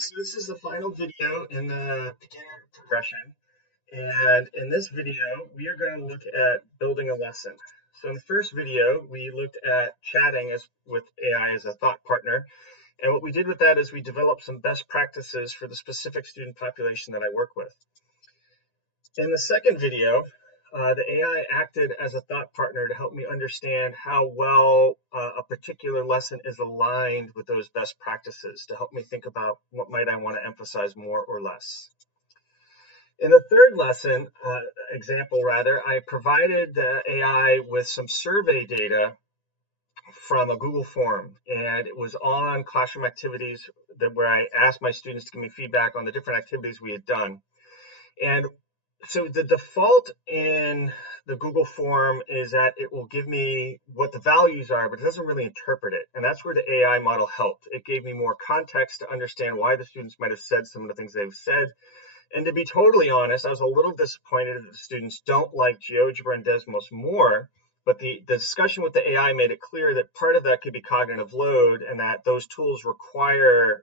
So this is the final video in the beginner progression. And in this video, we are going to look at building a lesson. So in the first video, we looked at chatting with AI as a thought partner. And what we did with that is we developed some best practices for the specific student population that I work with. In the second video, the AI acted as a thought partner to help me understand how well a particular lesson is aligned with those best practices, to help me think about what might I want to emphasize more or less. In the third lesson, example rather, I provided the AI with some survey data from a Google form, and it was on classroom activities where I asked my students to give me feedback on the different activities we had done. And so the default in the Google form is that it will give me what the values are, but it doesn't really interpret it. And that's where the AI model helped. It gave me more context to understand why the students might have said some of the things they've said. And to be totally honest, I was a little disappointed that the students don't like GeoGebra and Desmos more, but the discussion with the AI made it clear that part of that could be cognitive load and that those tools require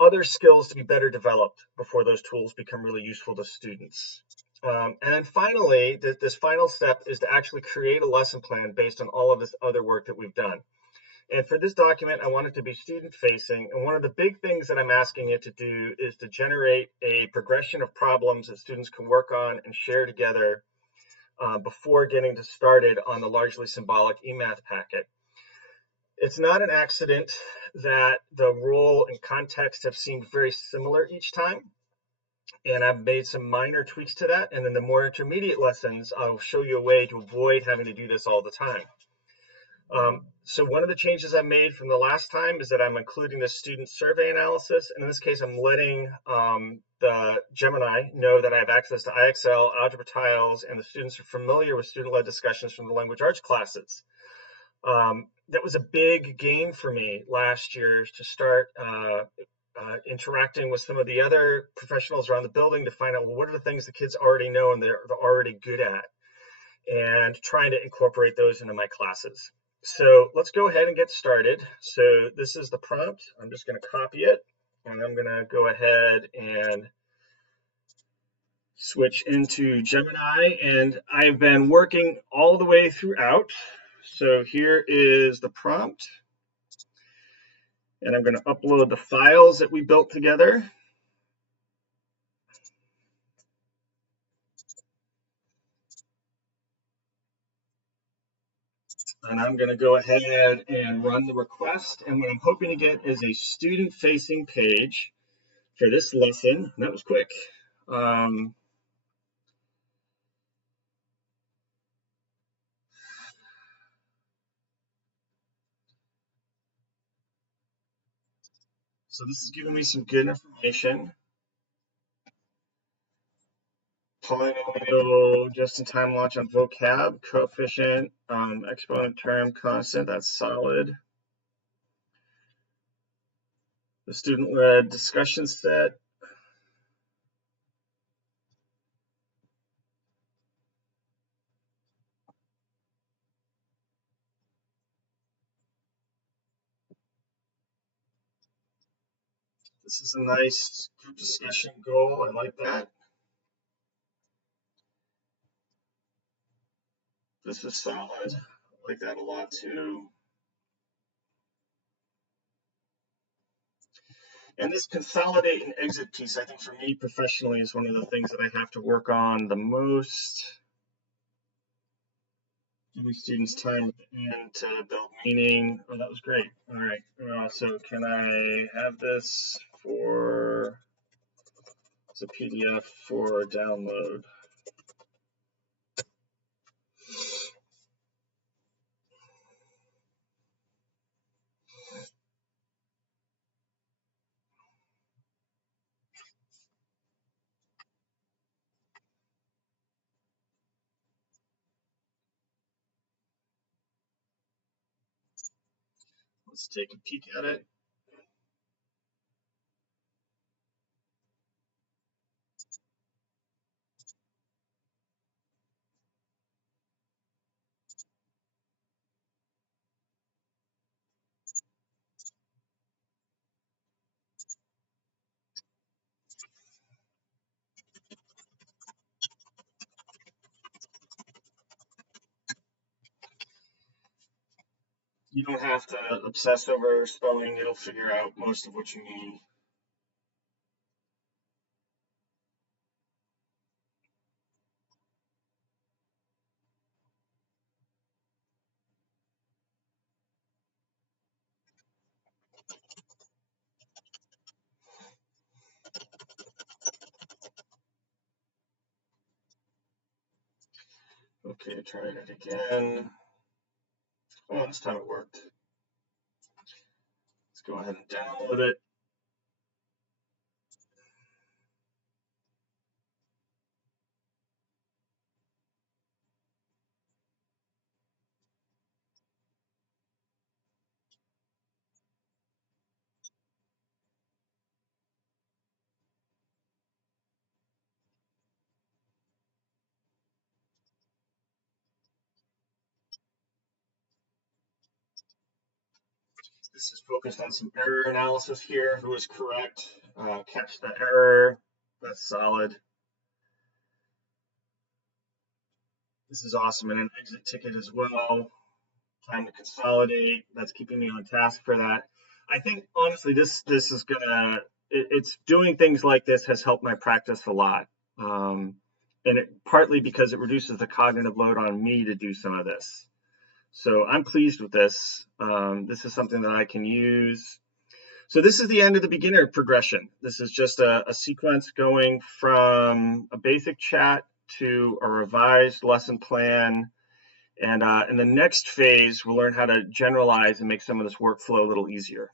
other skills to be better developed before those tools become really useful to students. And then finally, this final step is to actually create a lesson plan based on all of this other work that we've done. And for this document, I want it to be student facing. And one of the big things that I'm asking it to do is to generate a progression of problems that students can work on and share together before getting started on the largely symbolic eMath packet. It's not an accident that the role and context have seemed very similar each time. And I've made some minor tweaks to that. And then the more intermediate lessons, I'll show you a way to avoid having to do this all the time. So one of the changes I made from the last time is that I'm including the student survey analysis. And in this case, I'm letting the Gemini know that I have access to IXL, algebra tiles, and the students are familiar with student-led discussions from the language arts classes. That was a big gain for me last year to start interacting with some of the other professionals around the building to find out, well, what are the things the kids already know and they're already good at, and trying to incorporate those into my classes. So let's go ahead and get started. So this is the prompt. I'm just going to copy it, and I'm going to go ahead and switch into Gemini, and I've been working all the way throughout. So here is the prompt, and I'm going to upload the files that we built together. And I'm going to go ahead and run the request. And what I'm hoping to get is a student-facing page for this lesson. And that was quick. So this is giving me some good information. Polynomial, just-in-time launch on vocab, coefficient, exponent term, constant, that's solid. The student-led discussion set. This is a nice group discussion goal, I like that. This is solid, I like that a lot too. And this consolidate and exit piece, I think for me professionally, is one of the things that I have to work on the most. Giving students time at the end to build meaning. Oh, that was great. All right. So can I have this for as a PDF for download? Let's take a peek at it. You don't have to obsess over spelling. It'll figure out most of what you mean. Okay, try it again. Oh, this time it worked. Let's go ahead and download it. This is focused on some error analysis here. Who is correct? Catch the error. That's solid. This is awesome. And an exit ticket as well. Time to consolidate. That's keeping me on task for that. I think honestly, this is gonna. It's doing things like this has helped my practice a lot. And partly because it reduces the cognitive load on me to do some of this. So I'm pleased with this. This is something that I can use. So this is the end of the beginner progression. This is just a sequence going from a basic chat to a revised lesson plan. And in the next phase, we'll learn how to generalize and make some of this workflow a little easier.